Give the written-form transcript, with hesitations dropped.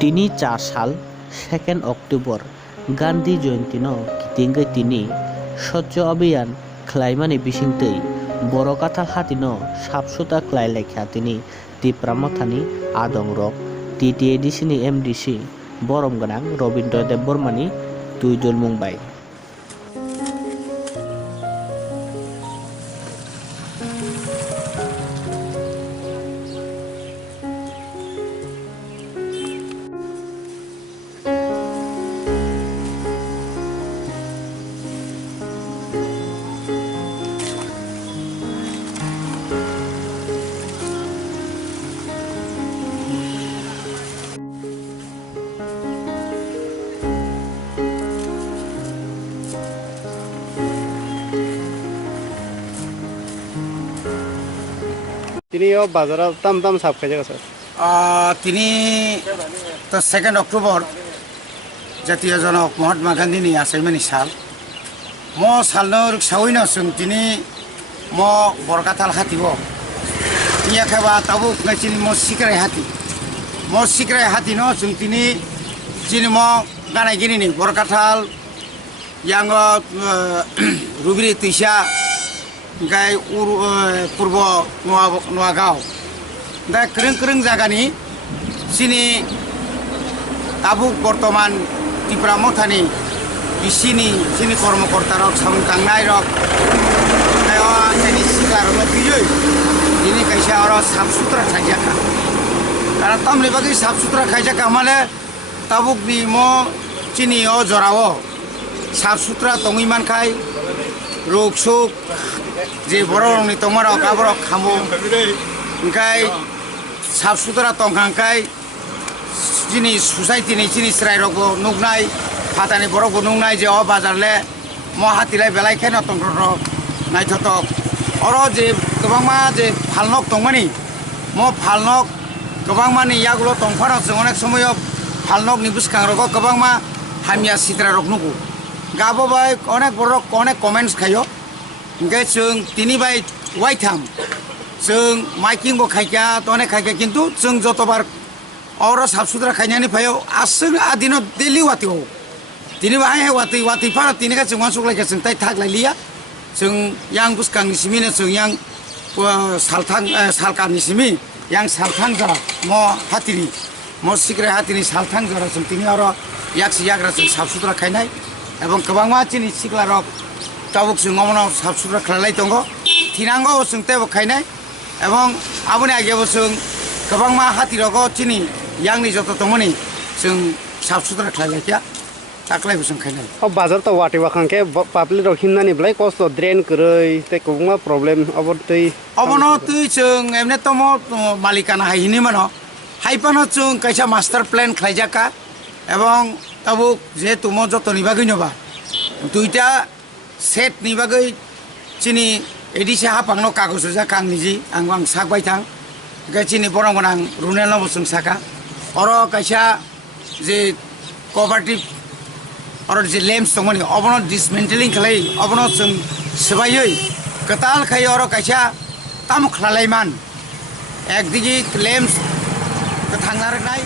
তিনি 4 সাল 2 অক্টোবর গান্ধী जयंती no kitinggai tini স্বচ্ছ অভিযান খ্লাইমানি বিসিংতৈ বড় কাথাল হাতি no সাবসুতা খ্লাই লেখা তিনি তিপ্রামথানি আদং রক TTADC ni MDC বরম গনাং রবীন্দ্র দেব বর্মানি তুইজল মুম্বাই। তিনি বাজাৰত তাম চাপ খাই যায় স্যার। তিনি তো 2 অক্টোবর জাতীয় জনক মহাত্মা গান্ধীনি আসাইমানি সাল মো সালনো সাউইনো जों তিনি মো বরকাতাল হাতিব ইয়া খাবা তাবুক নাচিনি মো সিকরাই হাতি নো जों তিনি যিনি মো গানাই গিনি বরকাতাল ইয়াঙ্গ রুবিরি তৈসা गाय पूर्व नुवागाव दा क्रं जागानि सिनि ताबुक बर्तमान त्रिपुरा मथानि बिसिनि सिनि कर्मकर्ता रक सामतांनाय रक सिनि सिख्ला रक बियो दिनै कैसा और साफ सुथरा खायजाका कारण तमनि बागै साफ सुथरा खायजाका माने ताबुक नि म सिनि अ जराव साफ सुथरा तंगै मानखाय रोग सुख जे बर'नि तंमारा काबर खामो ओंखाय साफ सुथरा तंखांखाय जिनि ससाइटिनि जिनि स्रायरगो नुगनाय फातानि बर'गो नुगनाय जे अ बाजारले म हातिलाय बेलायखाय न तंत्र नायथतक अर जे गोबांमा जे फालनक तंमानि म फालनक गोबांमानि यागुलो तंफार जों अनेक समय फालनक नि बुसखांरगो गोबांमा हामिया सिद्रा रग नुगो गाबो बाय अनेक बर' अनेक कमेन्ट्स खायो ओंखाय जों तिनि बाय वाइथाम जों माइकिंबो खायखा तने खायखा किन्तु जों जतबार और साफ सुथरा खायनानि फायो आसों आदिनो दिल्ली वातिओ तिनि बाहाय वाति फार तिनि का जों सुगलायखा जों ताय थागलायलिया जों यां बुसखांनि सिमिनो जों यां सालखानि सिमि यां सालखां जरा म हातिनि म सिक्रे हातिनि सालखां जरा जों तिनि और याक्सि याग्रा जों साफ सुथरा खायनाय एवं गोबांमा चिनि सिक्ला रक ताबुक जों अमनो साफ सुथरा खालायलाय दङ थिनांगौ जों तेबो खायनाय एवं आबुनि आगेबो जों गोबांमा हातिरगो चिनि यांनि जत दङनि जों साफ सुथरा खालायलायखा ताकलायबो जों खायनाय अब बाजार त वाटे वाखांके पाब्लिक रखिमनानि ब्लाय कस्ट ड्रेन करै ते कोबुमा प्रब्लेम अब तै अबनो तै जों एमने तम मालिकाना हायनि मानो हायपानो जों कैसा मास्टर प्लान खायजाका एवं ताबुक जे तुम जत निबागैनोबा दुइटा सेट निबागै चिनि एडिसे हापांनो कागज जाका आं निजि आं साकबाय थां गाय चिनि बरंगन आं रुनेल नबो जों साका अर कैसा जे कोऑपरेटिव और जे लेम्स दंमोन अबनो डिसमेन्टलिं खालाय अबनो जों सबायै कताल खाय और कैसा ताम खालायमान एकदिगि लेम्स थांनारनाय